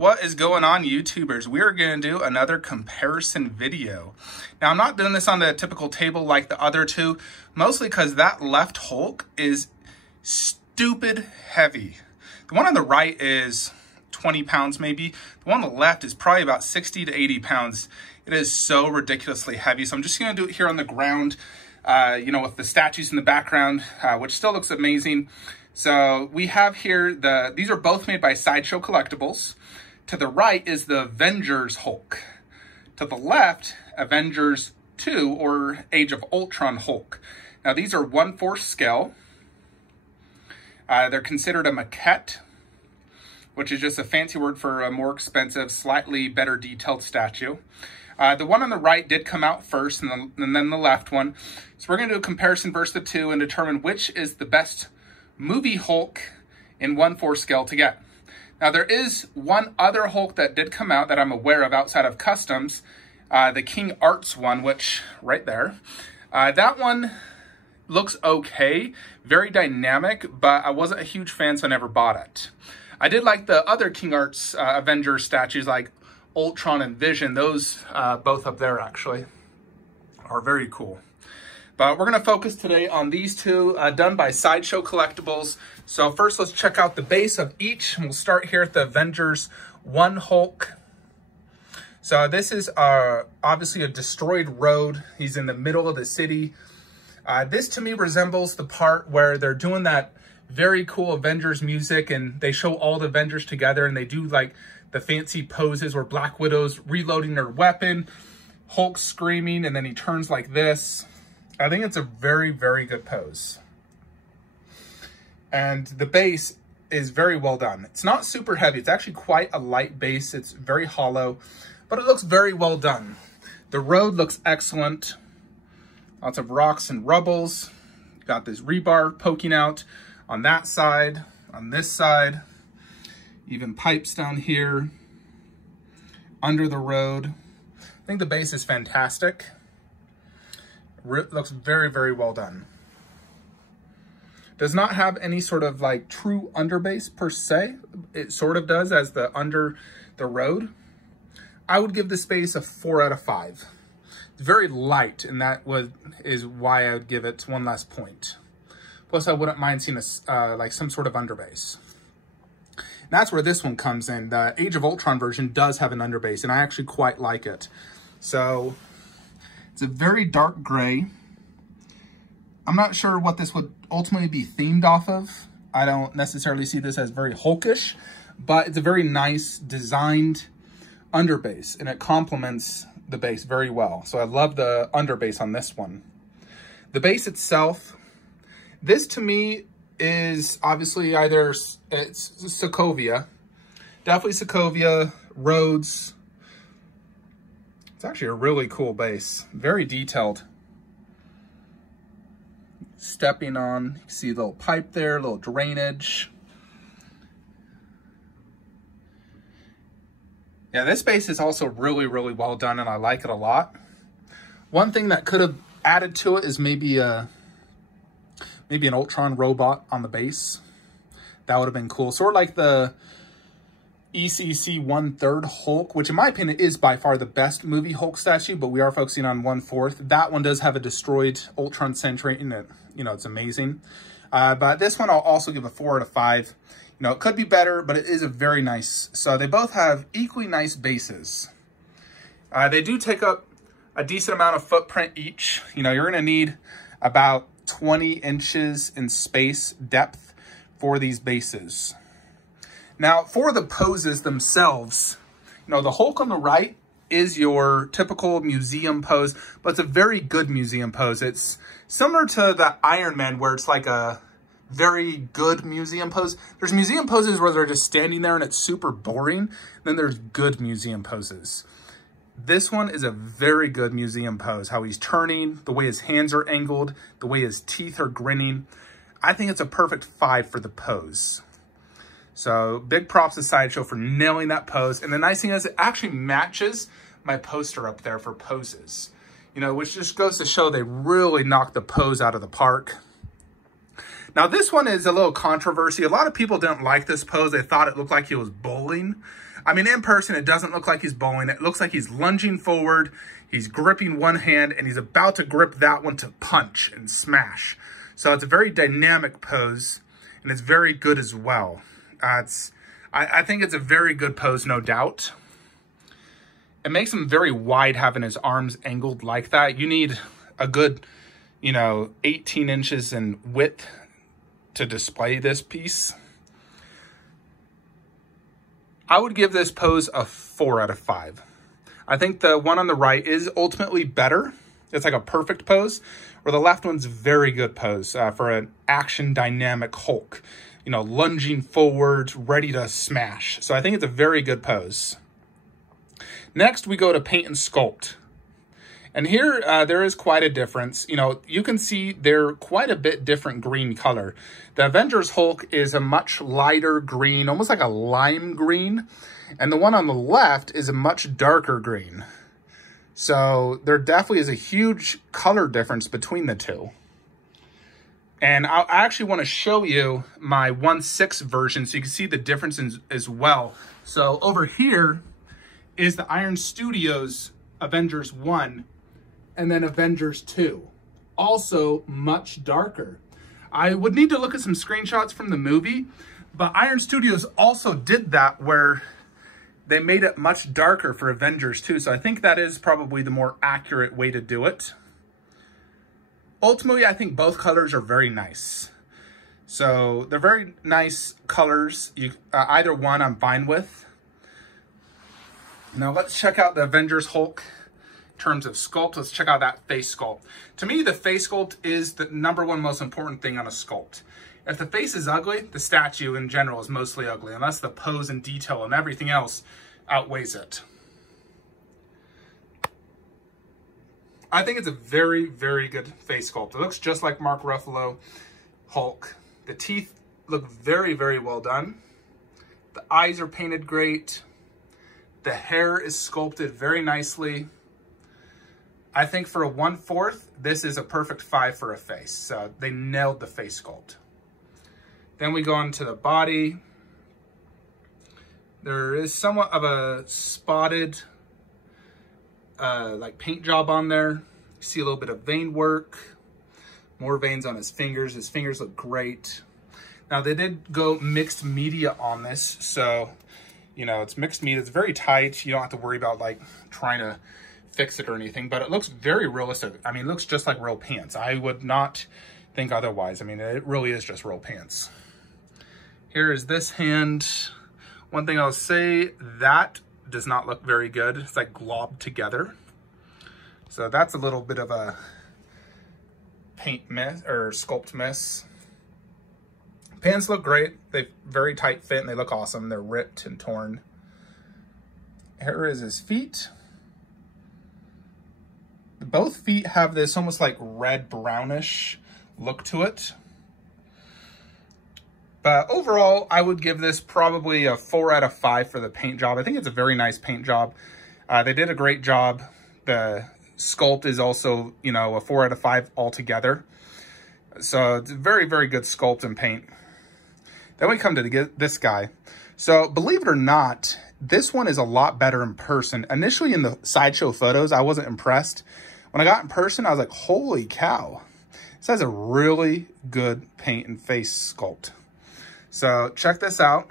What is going on, YouTubers? We're going to do another comparison video. Now, I'm not doing this on the typical table like the other two, mostly because that left Hulk is stupid heavy. The one on the right is 20 pounds maybe. The one on the left is probably about 60 to 80 pounds. It is so ridiculously heavy. So I'm just going to do it here on the ground, with the statues in the background, which still looks amazing. So we have here, these are both made by Sideshow Collectibles. To the right is the Avengers Hulk. To the left, Avengers 2 or Age of Ultron Hulk. Now these are 1/4 scale. They're considered a maquette, which is just a fancy word for a more expensive, slightly better detailed statue. The one on the right did come out first and then the left one. So we're going to do a comparison versus the two and determine which is the best movie Hulk in 1/4 scale to get. Now, there is one other Hulk that did come out that I'm aware of outside of customs, the King Arts one, which, right there. That one looks okay, very dynamic, but I wasn't a huge fan, so I never bought it. I did like the other King Arts Avengers statues like Ultron and Vision. Those, both up there, actually, are very cool. But we're going to focus today on these two, done by Sideshow Collectibles. So first, let's check out the base of each. And we'll start here at the Avengers 1 Hulk. So this is obviously a destroyed road. He's in the middle of the city. This to me resembles the part where they're doing that very cool Avengers music and they show all the Avengers together and they do like the fancy poses where Black Widow's reloading her weapon, Hulk's screaming, and then he turns like this. I think it's a very, very good pose. And the base is very well done. It's not super heavy. It's actually quite a light base. It's very hollow, but it looks very well done. The road looks excellent. Lots of rocks and rubbles. Got this rebar poking out on that side, on this side. Even pipes down here under the road. I think the base is fantastic. Looks very, very well done. Does not have any sort of like true underbase per se. It sort of does as the under the road. I would give this base a 4 out of 5. It's very light, and that is why I would give it 1 less point. Plus, I wouldn't mind seeing like some sort of underbase. And that's where this one comes in. The Age of Ultron version does have an underbase, and I actually quite like it. So it's a very dark gray. I'm not sure what this would ultimately be themed off of. I don't necessarily see this as very Hulkish, but it's a very nice designed underbase and it complements the base very well. So I love the underbase on this one. The base itself, this to me is obviously either it's Sokovia, definitely Sokovia, Rhodes. It's actually a really cool base, very detailed. Stepping on, you see a little pipe there, a little drainage. Yeah, this base is also really, really well done and I like it a lot. One thing that could have added to it is maybe an Ultron robot on the base. That would have been cool. Sort of like the ECC 1/3 Hulk, which in my opinion is by far the best movie Hulk statue, but we are focusing on 1/4. That one does have a destroyed Ultron Sentry in it. It's amazing. But this one I'll also give a 4 out of 5. It could be better, but it is a very nice. So they both have equally nice bases. They do take up a decent amount of footprint each. You're going to need about 20 inches in space depth for these bases. Now, for the poses themselves, the Hulk on the right is your typical museum pose, but it's a very good museum pose. It's similar to the Iron Man, where it's like a very good museum pose. There's museum poses where they're just standing there and it's super boring. Then there's good museum poses. This one is a very good museum pose. How he's turning, the way his hands are angled, the way his teeth are grinning. I think it's a perfect 5 for the pose. So big props to Sideshow for nailing that pose. And the nice thing is it actually matches my poster up there for poses, which just goes to show they really knocked the pose out of the park. Now this one is a little controversy. A lot of people didn't like this pose. They thought it looked like he was bowling. I mean, in person, it doesn't look like he's bowling. It looks like he's lunging forward. He's gripping one hand, and he's about to grip that one to punch and smash. So it's a very dynamic pose, and it's very good as well. I think it's a very good pose, no doubt. It makes him very wide having his arms angled like that. You need a good, 18 inches in width to display this piece. I would give this pose a 4 out of 5. I think the one on the right is ultimately better. It's like a perfect pose, where the left one's a very good pose for an action dynamic Hulk. Lunging forward, ready to smash. So I think it's a very good pose. Next, we go to paint and sculpt. And here, there is quite a difference. You can see they're quite a bit different green color. The Avengers Hulk is a much lighter green, almost like a lime green. And the one on the left is a much darker green. So there definitely is a huge color difference between the two. And I actually want to show you my 1/6 version so you can see the difference as well. So over here is the Iron Studios Avengers 1 and then Avengers 2. Also much darker. I would need to look at some screenshots from the movie, but Iron Studios also did that where they made it much darker for Avengers 2. So I think that is probably the more accurate way to do it. Ultimately, I think both colors are very nice. So they're very nice colors. Either one I'm fine with. Now let's check out the Avengers Hulk in terms of sculpt. Let's check out that face sculpt. To me, the face sculpt is the #1 most important thing on a sculpt. If the face is ugly, the statue in general is mostly ugly, unless the pose and detail and everything else outweighs it. I think it's a very, very good face sculpt. It looks just like Mark Ruffalo Hulk. The teeth look very, very well done. The eyes are painted great. The hair is sculpted very nicely. I think for a 1/4, this is a perfect 5 for a face. So they nailed the face sculpt. Then we go on to the body. There is somewhat of a spotted like paint job on there. You see a little bit of vein work, more veins on his fingers. His fingers look great. Now they did go mixed media on this. So, it's mixed media. It's very tight. You don't have to worry about like trying to fix it or anything, but it looks very realistic. I mean, it looks just like real pants. I would not think otherwise. I mean, it really is just real pants. Here is this hand. One thing I'll say, that does not look very good. It's like globbed together. So that's a little bit of a paint miss or sculpt miss. Pants look great. They very tight fit and they look awesome. They're ripped and torn. Here is his feet. Both feet have this almost like red brownish look to it. But overall, I would give this probably a 4 out of 5 for the paint job. I think it's a very nice paint job. They did a great job. The sculpt is also, a 4 out of 5 altogether. So it's a very, very good sculpt and paint. Then we come to this guy. So believe it or not, this one is a lot better in person. Initially in the sideshow photos, I wasn't impressed. When I got in person, I was like, holy cow. This has a really good paint and face sculpt. So check this out.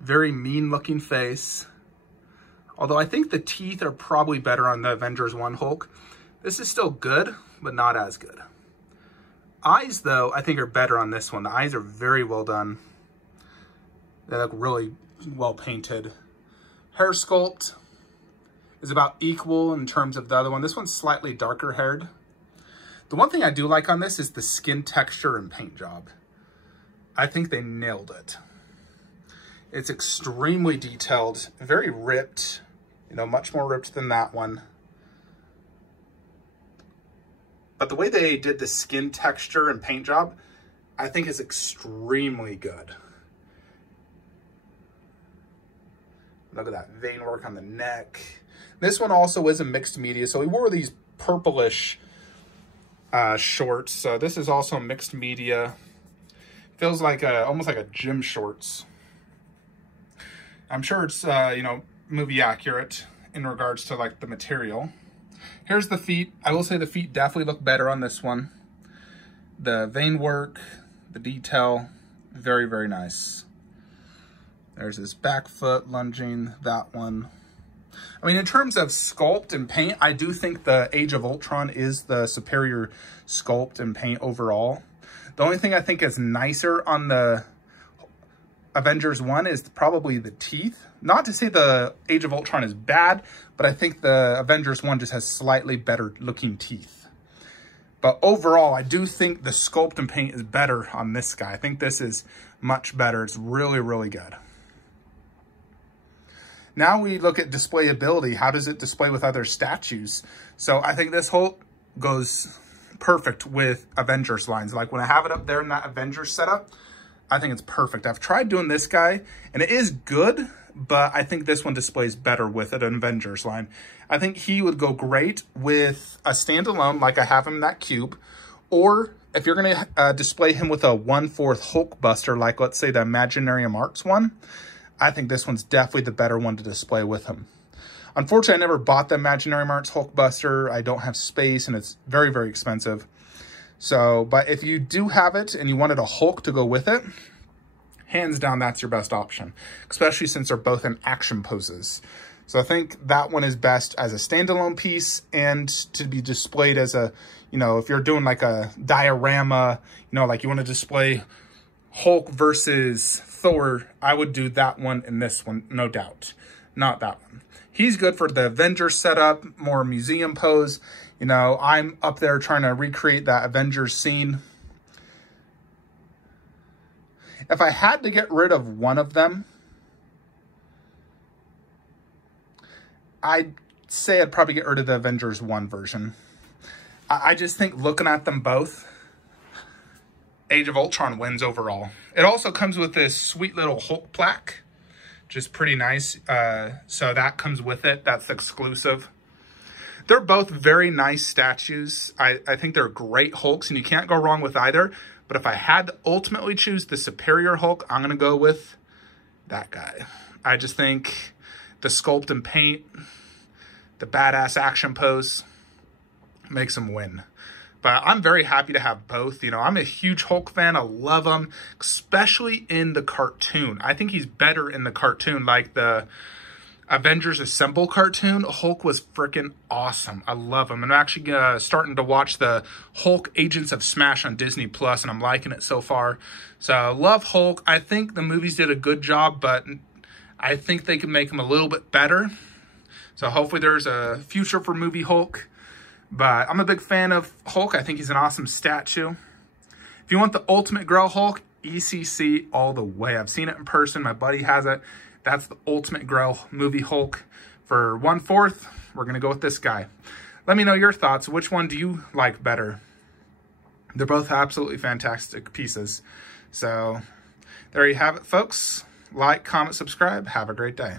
Very mean looking face. Although I think the teeth are probably better on the Avengers 1 Hulk. This is still good, but not as good. Eyes though, I think are better on this one. The eyes are very well done. They look really well painted. Hair sculpt is about equal in terms of the other one. This one's slightly darker haired. The one thing I do like on this is the skin texture and paint job. I think they nailed it. It's extremely detailed, very ripped, much more ripped than that one. But the way they did the skin texture and paint job, I think is extremely good. Look at that vein work on the neck. This one also is a mixed media, so he wore these purplish shorts. So this is also mixed media. Feels like almost like a gym shorts. I'm sure it's, you know, movie accurate in regards to like the material. Here's the feet. I will say the feet definitely look better on this one. The vein work, the detail, very, very nice. There's his back foot lunging, that one. I mean, in terms of sculpt and paint, I do think the Age of Ultron is the superior sculpt and paint overall. The only thing I think is nicer on the Avengers 1 is probably the teeth. Not to say the Age of Ultron is bad, but I think the Avengers 1 just has slightly better looking teeth. But overall, I do think the sculpt and paint is better on this guy. I think this is much better. It's really, really good. Now we look at displayability. How does it display with other statues? So I think this Hulk goes perfect with Avengers lines. Like when I have it up there in that Avengers setup, I think it's perfect. I've tried doing this guy and it is good, but I think this one displays better with an Avengers line. I think he would go great with a standalone, like I have him in that cube, or if you're going to display him with a 1/4 Hulk Buster, like let's say the Imaginarium Arts one, I think this one's definitely the better one to display with him. Unfortunately, I never bought the Imaginarium Arts Hulk Buster. I don't have space and it's very, very expensive. So, but if you do have it and you wanted a Hulk to go with it, hands down, that's your best option, especially since they're both in action poses. So I think that one is best as a standalone piece and to be displayed as a, you know, if you're doing like a diorama, you know, like you want to display Hulk versus Thor, I would do that one and this one, no doubt. Not that one. He's good for the Avengers setup, more museum pose. You know, I'm up there trying to recreate that Avengers scene. If I had to get rid of one of them, I'd say I'd probably get rid of the Avengers 1 version. I just think looking at them both, Age of Ultron wins overall. It also comes with this sweet little Hulk plaque, which is pretty nice. So that comes with it. That's exclusive. They're both very nice statues. I think they're great Hulks, and you can't go wrong with either. But if I had to ultimately choose the superior Hulk, I'm going to go with that guy. I just think the sculpt and paint, the badass action pose makes him win. But I'm very happy to have both. You know, I'm a huge Hulk fan. I love him, especially in the cartoon. I think he's better in the cartoon, like the Avengers Assemble cartoon. Hulk was freaking awesome. I love him. I'm actually starting to watch the Hulk Agents of Smash on Disney Plus, and I'm liking it so far. So I love Hulk. I think the movies did a good job, but I think they can make him a little bit better. So hopefully there's a future for movie Hulk. But I'm a big fan of Hulk. I think he's an awesome statue. If you want the ultimate Grail Hulk, ECC all the way. I've seen it in person. My buddy has it. That's the ultimate Grail movie Hulk. For 1/4, we're going to go with this guy. Let me know your thoughts. Which one do you like better? They're both absolutely fantastic pieces. So there you have it, folks. Like, comment, subscribe. Have a great day.